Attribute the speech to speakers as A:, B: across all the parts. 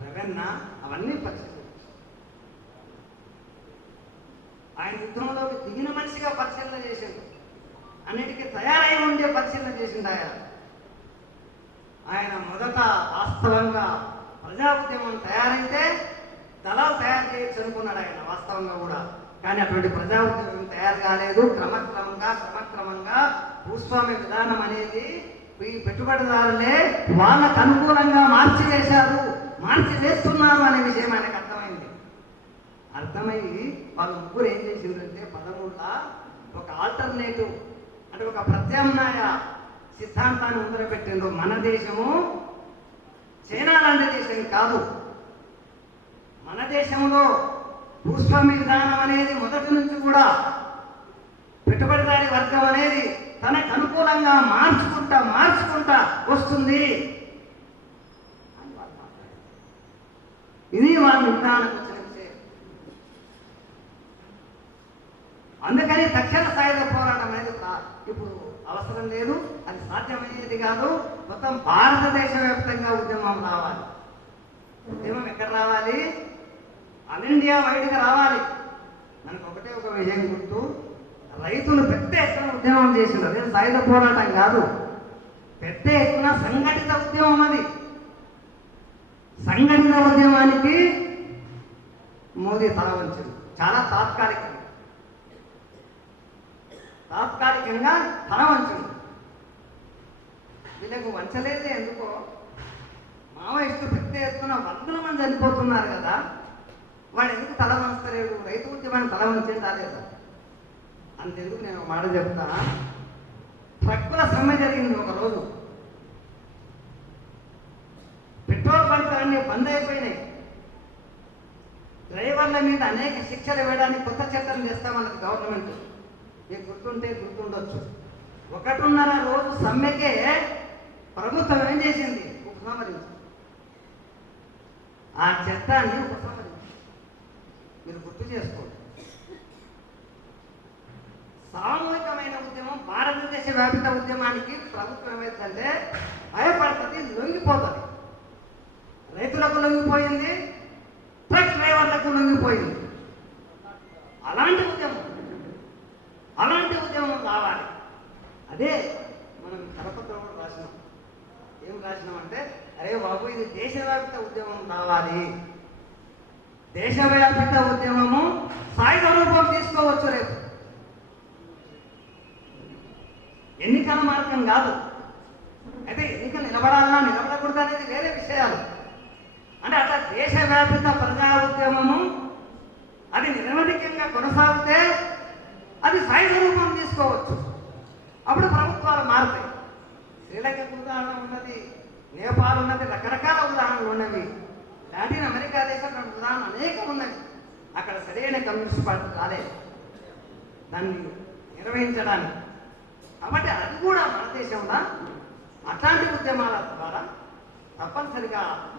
A: వెన్న అవన్నీ పరిచయం ఆయన యుద్ధంలోకి దిగిన మనిషిగా పరిశీలన చేసిండు. అన్నిటికీ తయారై ఉండే పరిశీలన చేసిండు ఆయన. ఆయన మొదట వాస్తవంగా ప్రజా ఉద్యమం తయారైతే దళాలు తయారు చేయొచ్చు అనుకున్నాడు ఆయన వాస్తవంగా కూడా. కానీ అటువంటి ప్రజా ఉద్యమం తయారు కాలేదు. క్రమక్రమంగా క్రమక్రమంగా భూస్వామ్య విధానం అనేది ఈ పెట్టుబడిదారులే వాళ్ళకు అనుకూలంగా మార్చి వేశారు మార్చి వేస్తున్నారు అనే విషయం ఆయనకు అర్థమైంది. అర్థమైంది వాళ్ళ ముగ్గురు ఏం చేసిందంటే పదమూడులా ఒక ఆల్టర్నేటివ్ అంటే ఒక ప్రత్యామ్నాయ సిద్ధాంతాన్ని ముందరపెట్టిండ్రు మన దేశము చైనా లాంటి దేశం కాదు. మన దేశంలో భూస్వామి విధానం అనేది మొదటి నుంచి కూడా పెట్టుబడిదారి వర్గం అనేది తనకు అనుకూలంగా మార్చుకుంటా మార్చుకుంటా వస్తుంది అని వాళ్ళు మాట్లాడారు. ఇది వాళ్ళ నిర్ధారణకు వచ్చిన విషయం అందుకని తక్షణ సాయుధ పోరాటం అనేది ఇప్పుడు అవసరం లేదు అది సాధ్యమయ్యేది కాదు. మొత్తం భారతదేశ వ్యాప్తంగా ఉద్యమం రావాలి. ఉద్యమం ఎక్కడ రావాలి? ఆల్ ఇండియా వైడ్గా రావాలి. మనకు ఒకటే ఒక విజయం గుర్తు. రైతులు పెద్ద ఎత్తున ఉద్యమం చేసిండ్రు అదే సాయుధ పోరాటం కాదు. పెద్ద ఎత్తున సంఘటిత ఉద్యమం అది సంఘటిత ఉద్యమానికి మోదీ తల వంచింది చాలా తాత్కాలికంగా తాత్కాలికంగా తల వంచింది వీళ్ళకు వంచలేదు ఎందుకో? మావోయిస్టు పెద్ద ఎత్తున వందల మంది చనిపోతున్నారు కదా వాడు ఎందుకు తల వంచలేడు రైతు ఉద్యమాన్ని తల వంచేది రాలేదు అంతెందుకు నేను ఒక మాట చెప్తా. ట్రక్కుల సమ్మె జరిగింది ఒక రోజు పెట్రోల్ బంక్ అన్ని బంద్ అయిపోయినాయి. డ్రైవర్ల మీద అనేక శిక్షలు వేయడానికి కొత్త చట్టం చేస్తామన్నది గవర్నమెంట్. మీకు గుర్తుంటే గుర్తుండొచ్చు. ఒకటిన్నర రోజు సమ్మెకే ప్రభుత్వం ఏం చేసింది? ఉపసంహరించింది. ఆ చట్టాన్ని ఉపసంహరించింది. మీరు గుర్తు చేసుకోండి. సామూహికమైన ఉద్యమం భారతదేశ వ్యాపిత ఉద్యమానికి ప్రభుత్వం ఏమైందంటే భయపడుతుంది లొంగిపోతుంది. రైతులకు లొంగిపోయింది డ్రైవర్లకు అలాంటి ఉద్యమం. అలాంటి ఉద్యమం రావాలి. అదే మనం కరపత్రంలో రాసినాం. ఏం రాసినాం అంటే అరే బాబు ఇది దేశవ్యాప్త ఉద్యమం రావాలి. దేశవ్యాప్త ఉద్యమము సాయుధ రూపం తీసుకోవచ్చు రేపు. ఎన్నికల మార్గం కాదు. అయితే ఎన్నికలు నిలబడాలన్నా నిలబడకూడదు అనేది వేరే విషయాలు. అంటే అట్లా దేశవ్యాప్త ప్రజా ఉద్యమము అది నిరవధికంగా కొనసాగితే అది సాయుధ రూపం తీసుకోవచ్చు. అప్పుడు ప్రభుత్వాలు మారుతాయి. శ్రీలంకకు ఉదాహరణ ఉన్నది నేపాల్ ఉన్నది రకరకాల ఉదాహరణలు ఉన్నవి. లాటిన్ అమెరికా దేశంలో ఉదాహరణ అనేకం ఉన్నవి. అక్కడ సరైన కమ్యూనిస్ట్ పార్టీ రాలేదు. దాన్ని నిర్వహించడానికి. కాబట్టి అది కూడా మన దేశంలో అట్లాంటి ఉద్యమాల ద్వారా తప్పనిసరిగా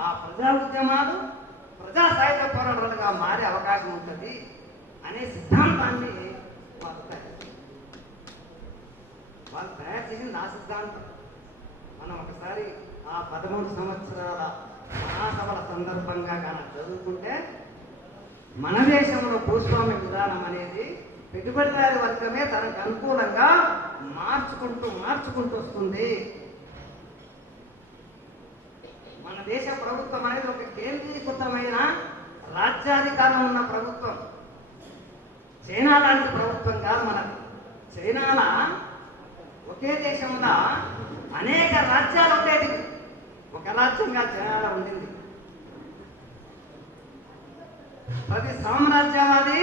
A: ఆ ప్రజా ఉద్యమాలు ప్రజా సాహిత్య పోరాటాలుగా మారే అవకాశం ఉంటుంది అనే సిద్ధాంతాన్ని వాళ్ళు తయారు వాళ్ళు తయారు చేసింది నా సిద్ధాంతం. మనం ఒకసారి ఆ పదమూడు సంవత్సరాల మహాసభల సందర్భంగా కానీ చదువుకుంటే మన దేశంలో భూస్వామ్య విధానం అనేది పెట్టుబడిదారి వర్గమే తనకు అనుకూలంగా మార్చుకుంటూ మార్చుకుంటూ వస్తుంది. మన దేశ ప్రభుత్వం అనేది ఒక కేంద్రీకృతమైన రాజ్యాధికారం ఉన్న ప్రభుత్వం. చైనా లాంటి ప్రభుత్వం కాదు మనది. చైనాల ఒకే దేశంలో అనేక రాజ్యాలు ఉండేది ఒక రాజ్యంగా చైనాలో ఉండింది. ప్రతి సామ్రాజ్యవాది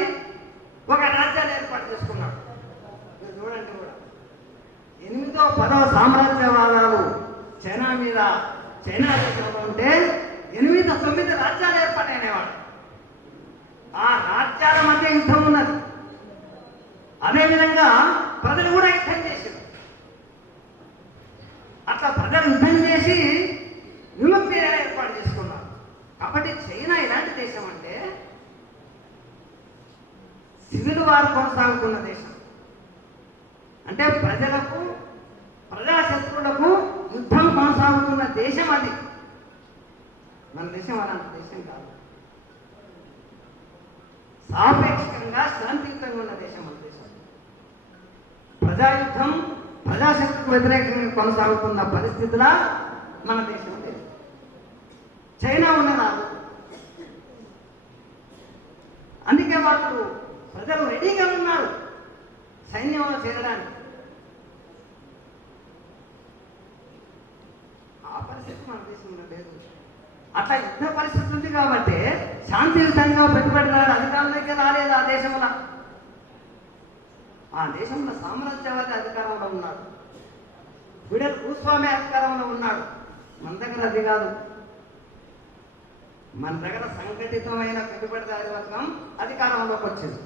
A: ఒక రాజ్యాన్ని ఏర్పాటు చేసుకున్నాడు. మీరు చూడండి కూడా. ఎనిమిదో పదో సామ్రాజ్యవాదాలు చైనా మీద చైనా దేశంలో ఉంటే ఎనిమిది తొమ్మిది రాజ్యాలు ఏర్పాటైనవాడు ఆ రాజ్యాల మధ్య యుద్ధం ఉన్నది. అదేవిధంగా ప్రజలు కూడా యుద్ధం చేశారు. అట్లా ప్రజలు యుద్ధం చేసి విముక్తి ఏర్పాటు చేసుకున్నారు? కాబట్టి చైనా ఎలాంటి దేశం అంటే సివిల్ వార్ కొనసాగుతున్న దేశం. అంటే ప్రజలకు ప్రజాశత్రులకు యుద్ధం దేశం అది. మన దేశం అలాంటి దేశం కాదు. సాపేక్షంగా శాంతియుతంగా ఉన్న దేశం మన దేశం. ప్రజాయుద్ధం ప్రజాశక్తికి వ్యతిరేకంగా కొనసాగుతున్న పరిస్థితుల మన దేశం లేదు. చైనా ఉన్నదా అందుకే వాళ్ళు ప్రజలు రెడీగా ఉన్నారు సైన్యంలో చేరడానికి. ఆ మన దేశంలో లేదు అట్లా యుద్ధ పరిస్థితి ఉంది కాబట్టి శాంతియుతంగా పెట్టుబడిదారు దగ్గర రాలేదు ఆ దేశంలో. ఆ దేశంలో సామ్రాజ్యవాది అధికారంలో ఉన్నారు. ఫిడల్ భూస్వామి అధికారంలో ఉన్నాడు మన దగ్గర అది కాదు. మన దగ్గర సంఘటితమైన పెట్టుబడిదారి వర్గం అధికారంలోకి వచ్చింది.